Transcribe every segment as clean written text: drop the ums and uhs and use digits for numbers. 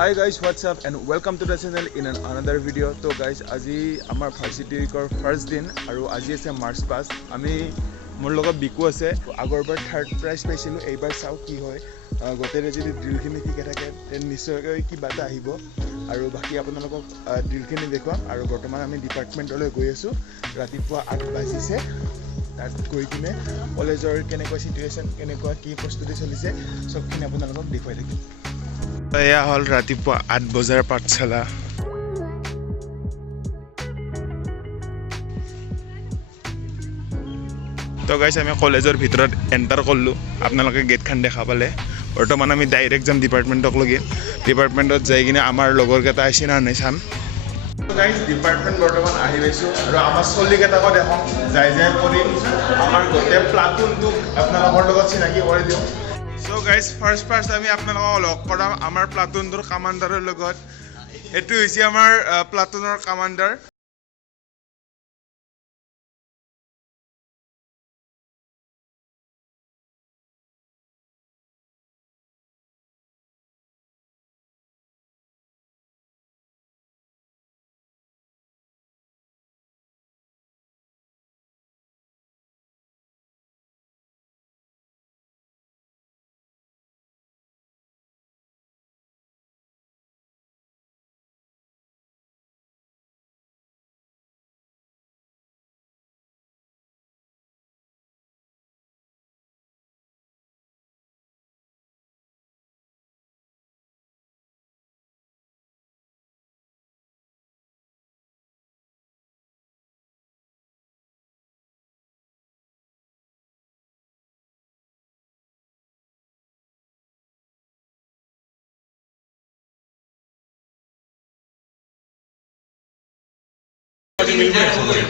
Hi guys, what's up and welcome to the channel in another video. So guys, আজি আমাৰ varsity উইকৰ first দিন আৰু আজি আছে মাৰ্চ 5। আমি মোৰ লগত বিকু আছে। আগৰবাৰ থাৰ্ড প্ৰাইজ পাইছিলোঁ, এইবাৰ চাও কি হয়। গোটেই যদি ড্ৰিলখিনি ঠিকে থাকে তেন নিশ্চয়কৈ কিবা এটা আহিব আৰু বাকী আপোনালোকক ড্ৰিলখিনি দেখুৱাম। আৰু বৰ্তমান আমি ডিপাৰ্টমেণ্টলৈ গৈ আছোঁ। ৰাতিপুৱা 8 বাজিছে। তাত গৈ কিনে কলেজৰ কেনেকুৱা চিটুৱেশ্যন, কেনেকুৱা কি প্ৰস্তুতি চলিছে চবখিনি আপোনালোকক দেখুৱাই থাকিম। এয়া হ'ল ৰাতিপুৱা 8 বজাৰ পাঠশালা। তো গাইছ আমি কলেজৰ ভিতৰত এণ্টাৰ কৰিলোঁ। আপোনালোকে গেটখন দেখা পালে। বৰ্তমান আমি ডাইৰেক্ট যাম ডিপাৰ্টমেণ্টক লগি। ডিপাৰ্টমেণ্টত যাই কিনে আমাৰ লগৰকেইটা আহিছে না নাই চাম। গাইজ ডিপাৰ্টমেণ্ট বৰ্তমান আহি পাইছোঁ আৰু আমাৰ চলিকেইটাকো দেখোঁ যাই কৰি আমাৰ গোটেই প্লাটুনটোক আপোনালোকৰ লগত চিনাকি কৰি দিওঁ। So guys, first আমি আপোনালোকক লগ কৰাম আমাৰ প্লাটুনটোৰ কামাণ্ডাৰৰ লগত। এইটো হৈছে আমাৰ প্লাটুনৰ কামাণ্ডাৰ।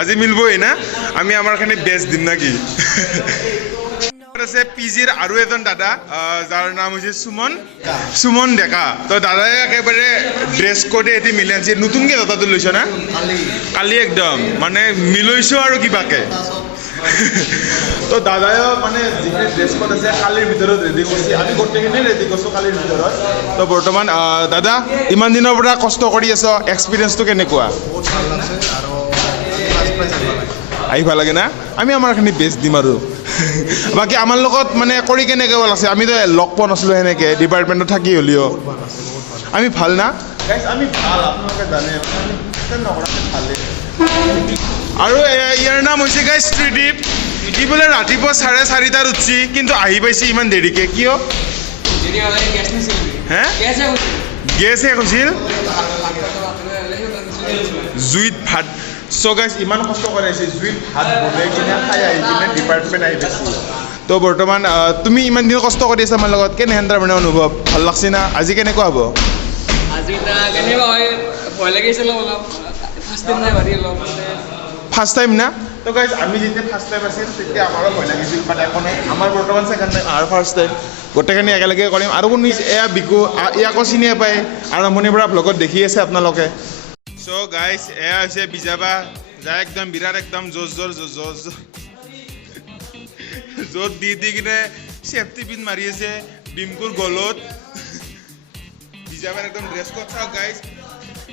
আজি মিলবই না, আমি আমাৰখানে বেচ দিম নাকি? আছে পিজিৰ আৰু এজন দাদা যাৰ নাম হৈছে সুমন ডেকা। তো দাদাই একেবাৰে ড্ৰেছ কোডে এটি মিলি আনছে। নতুনকৈ দাদাটো লৈছ না? কালি একদম মানে মিলৈছোঁ আৰু কিবাকে। তো দাদায়ো মানে যিখিনি ড্ৰেছ কোড আছে কালিৰ ভিতৰত ৰেডি কৰিছে। আমি গোটেইখিনি ৰেডি কৰিছোঁ কালিৰ ভিতৰত। তো বৰ্তমান দাদা ইমান দিনৰ পৰা কষ্ট কৰি আছ, এক্সপিৰিয়েঞ্চটো কেনেকুৱা? আহিব লাগে না? আমি আমাৰখিনি বেষ্ট দিম আৰু বাকী আমাৰ লগত মানে কৰি কেনেকৈ ভাল আছে। আমিতো লগ পোৱা নাছিলোঁ সেনেকৈ ডিপাৰ্টমেণ্টত থাকি হ'লেও। আমি ভাল না? আমি ভাল, আপোনালোকে জানে ভালেই। আৰু ইয়াৰ নাম হৈছে গাইজ ত্ৰিদীপ। ই বোলে ৰাতিপুৱা 4:30 উঠছি কিন্তু আহি পাইছে ইমান দেৰিকৈ। কিয়? হে গেছহে কৈছিল জুইত ভাত। চ' গাইজ ইমান কষ্ট কৰি আহিছে, জুইত ভাত বনাই কিনে খাই আহি কিনে ডিপাৰ্টমেণ্ট আহি পাইছে। তো বৰ্তমান তুমি ইমান দিন কষ্ট কৰি আছা আমাৰ লগত, কেনেহেন তাৰমানে অনুভৱ? ভাল লাগছে না? আজি কেনেকুৱা হ'ব? ফাৰ্ষ্ট টাইম না? তো গাইজ আমি যেতিয়া ফাৰ্ষ্ট টাইম আছিল তেতিয়া আমাৰো ভয় লাগিছিল, বাট একো নাই। আমাৰ বৰ্তমান ছেকেণ্ড টাইম আৰু ফাৰ্ষ্ট টাইম গোটেইখিনি একেলগে কৰিম। আৰু কোনো এয়া বিকু, ইয়াকো চিনিয়ে পায়, আৰম্ভণিৰ পৰা ব্লগত দেখি আছে আপোনালোকে। চ' গাইজ এয়া হৈছে বিজাবা, যাই একদম বিৰাট একদম য'ত দি কিনে চেফটি পিন মাৰি আছে ডিম্পুৰ গলত। বিজাবাৰ একদম ড্ৰেছ কোড চাওক গাইজ,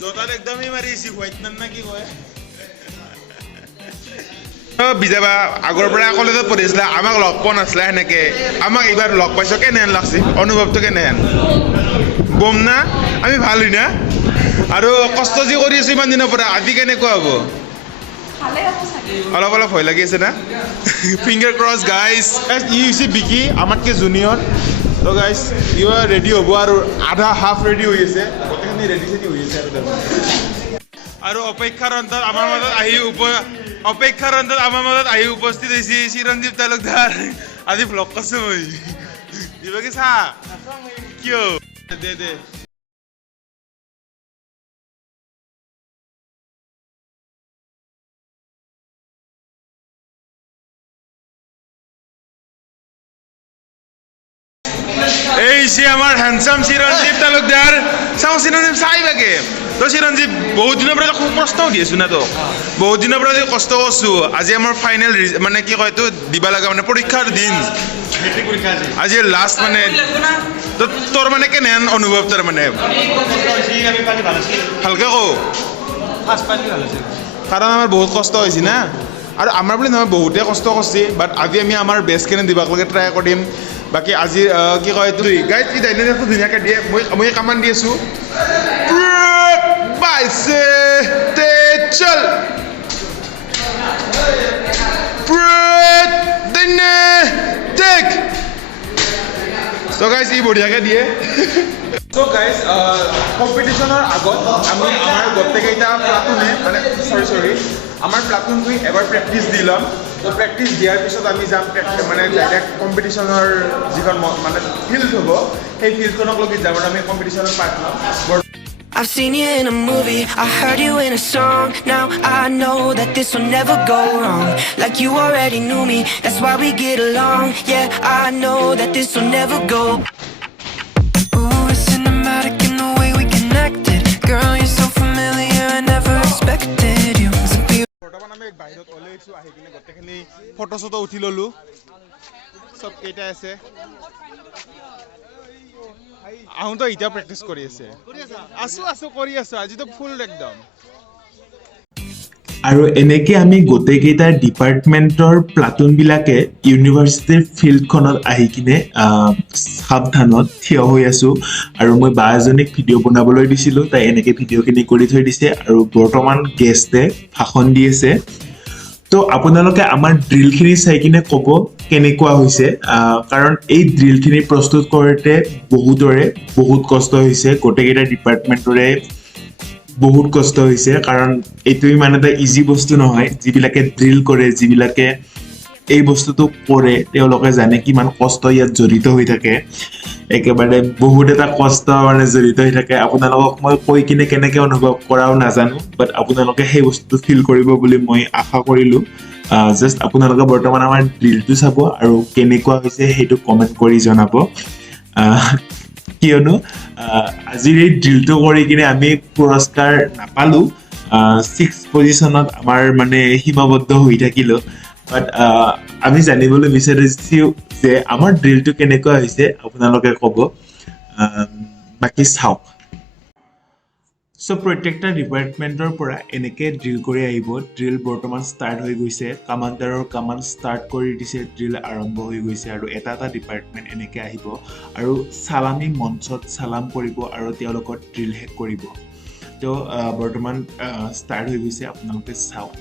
জোতাত একদমেই মাৰি আছে হোৱাইটনাৰ না কি কয়। বিজাবা আগৰ পৰা কলেজত পঢ়িছিলে, আমাক লগ পোৱা নাছিলে সেনেকৈ। আমাক এইবাৰ লগ পাইছোঁ, কেনেহেন লাগছে? অনুভৱটো কেনেহেন? বম না? আমি ভাল হয় না? আৰু কষ্ট যি কৰি আছোঁ ইমান দিনৰ পৰা, আজি কেনেকুৱা হ'ব? অলপ ভয় লাগি আছে না? Finger cross guys. ই হৈছে বিকি, আমাতকৈ জুনিয়ৰ। তো গাইজ ইও ৰেডি হ'ব আৰু আধা হাফ ৰেডি হৈ আছে, গোটেইখিনি ৰেডি চেডি হৈ আছে। আৰু অপেক্ষাৰ অন্তত আমাৰ মাজত আহি উপস্থিত হৈছে চিৰঞ্জীৱ তালুকদাৰ। আজি ভ্লগ কৰিছোঁ মই। দিবা কি চা? কিয়? দে এই যে আমাৰ হ্যান্ডসাম চিৰঞ্জীৱ তালুকদাৰ। চাওঁ চিৰঞ্জীৱ চাই বাকে। তো চিৰঞ্জীৱ বহুত দিনৰ পৰা খুব কষ্টও দি আছোঁ না, তো বহুত দিনৰ পৰা কষ্ট কৰিছোঁ। আজি আমাৰ ফাইনেল মানে কি কয় এইটো দিব লগা মানে পৰীক্ষাৰ দিন। আজি লাষ্ট মানে তো তোৰ মানে কেনেহেন অনুভৱ তাৰ মানে ভালকে কওঁ কাৰণ আমাৰ বহুত কষ্ট হৈছে না আৰু আমাৰ বুলি নহয় বহুতে কষ্ট কৰিছে বাট আজি আমি আমাৰ বেষ্টখিনি দিবাকলৈকে ট্ৰাই কৰিম বাকী আজি কি কয় গাইড কি ডাইনামিকটো ধুনীয়াকৈ দিয়ে মই কামান দি আছোঁ পাইছে তে চল টেক So guys, ই বঢ়িয়াকৈ দিয়ে So guys, কম্পিটিশ্যনৰ আগত আমি আমাৰ গোটেইকেইটা প্লাটুনে মানে চৰি আমাৰ প্লাটুনটো এবাৰ প্ৰেক্টিচ দি ল'ম তো প্ৰেক্টিচ দিয়াৰ পিছত আমি যাম মানে ডাইৰেক্ট কম্পিটিশ্যনৰ যিখন মানে ফিল্ড হ'ব সেই ফিল্ডখনক লগি যাম আৰু আমি কম্পিটিশ্যনত পাৰ্ট ল'ম I've seen you in a movie, I heard you in a song. Now I know that this will never go wrong. Like you already knew me, that's why we get along. Yeah, I know that this will never go. Ooh, it's cinematic in the way we connected. Girl, you're so familiar, I never expected you to be. বৰ্তমান আমি বাহিৰত ওলাইছোঁ আহি কিনে গোটেইখিনি photo চটো উঠি ল'লোঁ চব কেইটা আছে আহোঁতো এতিয়া প্ৰেক্টিচ কৰি আছে আছোঁ কৰি আছোঁ আজিতো ফুল একদম আৰু এনেকে আমি গোটেইকেইটা ডিপাৰ্টমেণ্টৰ প্লাটুনবিলাকে ইউনিভাৰ্চিটিৰ ফিল্ডখনত আহি কিনে সাৱধানত থিয় হৈ আছোঁ আৰু মই বা এজনীক ভিডিঅ' বনাবলৈ দিছিলোঁ তাই এনেকৈ ভিডিঅ'খিনি কৰি থৈ দিছে আৰু বৰ্তমান গেষ্টে ভাষণ দি আছে তো আপোনালোকে আমাৰ ড্ৰিলখিনি চাই কিনে ক'ব কেনেকুৱা হৈছে কাৰণ এই ড্ৰিলখিনি প্ৰস্তুত কৰোঁতে বহুতৰে বহুত কষ্ট হৈছে গোটেইকেইটা ডিপাৰ্টমেণ্টৰে বহুত কষ্ট হৈছে কাৰণ এইটো ইমান এটা ইজি বস্তু নহয় যিবিলাকে ড্ৰিল কৰে যিবিলাকে এই বস্তুটো কৰে তেওঁলোকে জানে কিমান কষ্ট ইয়াত জড়িত হৈ থাকে একেবাৰে বহুত এটা কষ্ট মানে জড়িত হৈ থাকে আপোনালোকক মই কৈ কিনে কেনেকৈ অনুভৱ কৰাও নাজানো বাট আপোনালোকে সেই বস্তুটো ফিল কৰিব বুলি মই আশা কৰিলোঁ জাষ্ট আপোনালোকে বৰ্তমান আমাৰ ড্ৰিলটো চাব আৰু কেনেকুৱা হৈছে সেইটো কমেণ্ট কৰি জনাব কিয়নো আজিৰ এই ড্ৰিলটো কৰি কিনে আমি পুৰস্কাৰ নাপালোঁ 6 পজিশ্যনত আমাৰ মানে সীমাবদ্ধ হৈ থাকিলোঁ বাট আমি জানিবলৈ বিচাৰিছোঁ যে আমাৰ ড্ৰিলটো কেনেকুৱা হৈছে আপোনালোকে ক'ব বাকী চাওক সো প্ৰত্যেকটা ডিপাৰ্টমেণ্টৰ পৰা এনেকৈ ড্ৰিল কৰি আহিব ড্ৰিল বৰ্তমান ষ্টাৰ্ট হৈ গৈছে কামাণ্ডাৰৰ কামাণ্ড ষ্টাৰ্ট কৰি দিছে ড্ৰিল আৰম্ভ হৈ গৈছে আৰু এটা ডিপাৰ্টমেণ্ট এনেকৈ আহিব আৰু চালামী মঞ্চত চালাম কৰিব আৰু তেওঁলোকৰ ড্ৰিল শেষ কৰিব তো বৰ্তমান ষ্টাৰ্ট হৈ গৈছে আপোনালোকে চাওক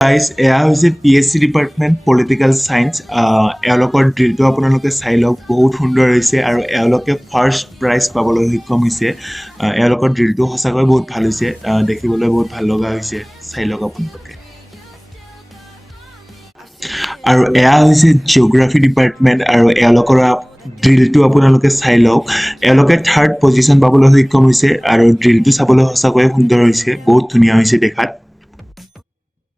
গাইজ এয়া হৈছে PSC ডিপাৰ্টমেণ্ট পলিটিকেল চায়েন্স এওঁলোকৰ ড্ৰিলটো আপোনালোকে চাই লওক বহুত সুন্দৰ হৈছে আৰু এওঁলোকে ফাৰ্ষ্ট প্ৰাইজ পাবলৈ সক্ষম হৈছে এওঁলোকৰ ড্ৰিলটো সঁচাকৈ বহুত ভাল হৈছে দেখিবলৈ বহুত ভাল লগা হৈছে চাই লওক আপোনালোকে আৰু এয়া হৈছে জিঅ'গ্ৰাফি ডিপাৰ্টমেণ্ট আৰু এওঁলোকৰ ড্ৰিলটো আপোনালোকে চাই লওক এওঁলোকে 3rd পজিশ্যন পাবলৈ সক্ষম হৈছে আৰু ড্ৰিলটো চাবলৈ সঁচাকৈ সুন্দৰ হৈছে বহুত ধুনীয়া হৈছে দেখাত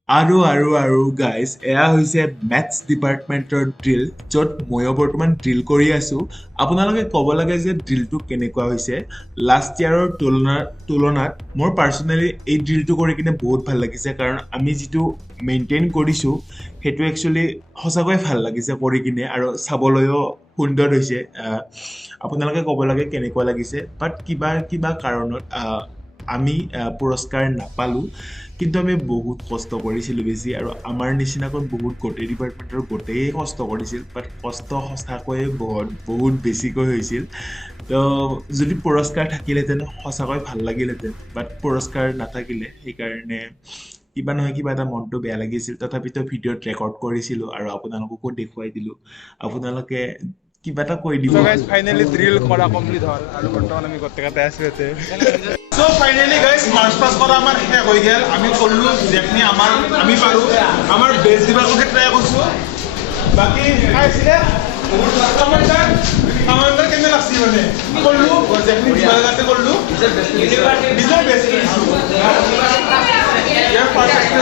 আৰু গাইজ এয়া হৈছে মেথছ ডিপাৰ্টমেণ্টৰ ড্ৰিল য'ত ময়ো বৰ্তমান ড্ৰিল কৰি আছোঁ আপোনালোকে ক'ব লাগে যে ড্ৰিলটো কেনেকুৱা হৈছে লাষ্ট ইয়াৰৰ তুলনাত মোৰ পাৰ্চনেলি এই ড্ৰিলটো কৰি কিনে বহুত ভাল লাগিছে কাৰণ আমি যিটো মেইনটেইন কৰিছোঁ সেইটো একচুৱেলি সঁচাকৈ ভাল লাগিছে কৰি কিনে আৰু চাবলৈও সুন্দৰ হৈছে আপোনালোকে ক'ব লাগে কেনেকুৱা লাগিছে বাট কিবা কাৰণত আমি পুৰস্কাৰ নাপালোঁ কিন্তু আমি বহুত কষ্ট কৰিছিলোঁ বেছি আৰু আমাৰ নিচিনাকৈ বহুত গোটেই ডিপাৰ্টমেণ্টৰ গোটেই কষ্ট কৰিছিল বাট কষ্ট সঁচাকৈয়ে বহুত বেছিকৈ হৈছিল তো যদি পুৰস্কাৰ থাকিলেহেঁতেন সঁচাকৈ ভাল লাগিলহেঁতেন বাট পুৰস্কাৰ নাথাকিলে সেইকাৰণে কিবা নহয় কিবা এটা মনটো বেয়া লাগিছিল তথাপিতো ভিডিঅ'ত ৰেকৰ্ড কৰিছিলোঁ আৰু আপোনালোককো দেখুৱাই দিলোঁ আপোনালোকে কিবা এটা কৈ দিব So guys, finally drill কৰা complete হ'ল আৰু বৰ্তমান আমি গোটেইকেইটা আছো ইয়াতে। So finally guys, মাৰ্চ পাছ কৰা আমাৰ শেষ হৈ গ'ল। আমি কৰিলো যেখিনি আমি পাৰো আমাৰ বেছ দিবাৰকে ট্ৰাই কৰিছো। বাকি খাইছিলে কামাণ্ডাৰ কেনে লাগছি মানে কৰিলো যেখিনি দিবা লগাতে কৰিলো নিজৰ বেছ দিছো। ইয়াৰ পাৰফেক্ট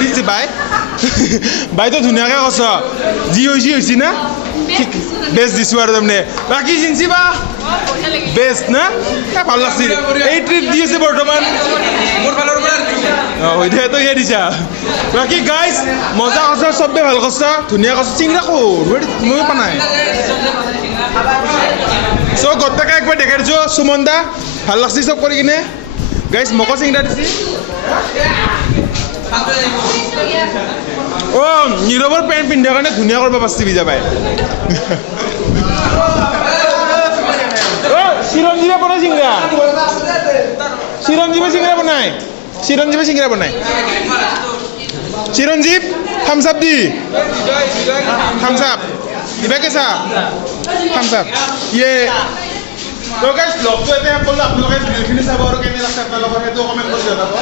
দিছি বাই তো ধুনীয়াকৈ কৈছ যি হৈছে না বেষ্ট দিছো আৰু তাৰমানে বাকী জিনছি বা বেষ্ট না ভাল লাগছিল এই ট্ৰিপ দি আছে বৰ্তমান মোৰ ফালৰ পৰা হৈ দে তই ইয়ে দিছা বাকী গাইজ মজা কৈছ চবে ভাল কৈছ ধুনীয়া কৈছ চিংৰা কো ময়ো পা নাই চ' গোটেইকে একবাৰ দেখাই দিছোঁ সুমন দা ভাল লাগছি চব কৰি কিনে গাইজ মোকো চিংৰা দিছি অ' নীৰৱৰ পেণ্ট পিন্ধাৰ কাৰণে ধুনীয়া কৰিব পাৰিছে বিজা পাই চিৰঞ্জীৱে বনাই চিংৰা চিৰঞ্জীৱে চিংৰা বনাই চিৰঞ্জীৱ থামছ আপ দি থামছ আপ দিবা কেঁচা থামছ আপ ইয়ে তো গাইজ ব্লগটো এতিয়া ক'লো আপোনালোকে ভিডিঅ'খিনি চাব আৰু কেনে লাগছে আপোনালোকৰ সেইটো কমেণ্ট কৰি জনাব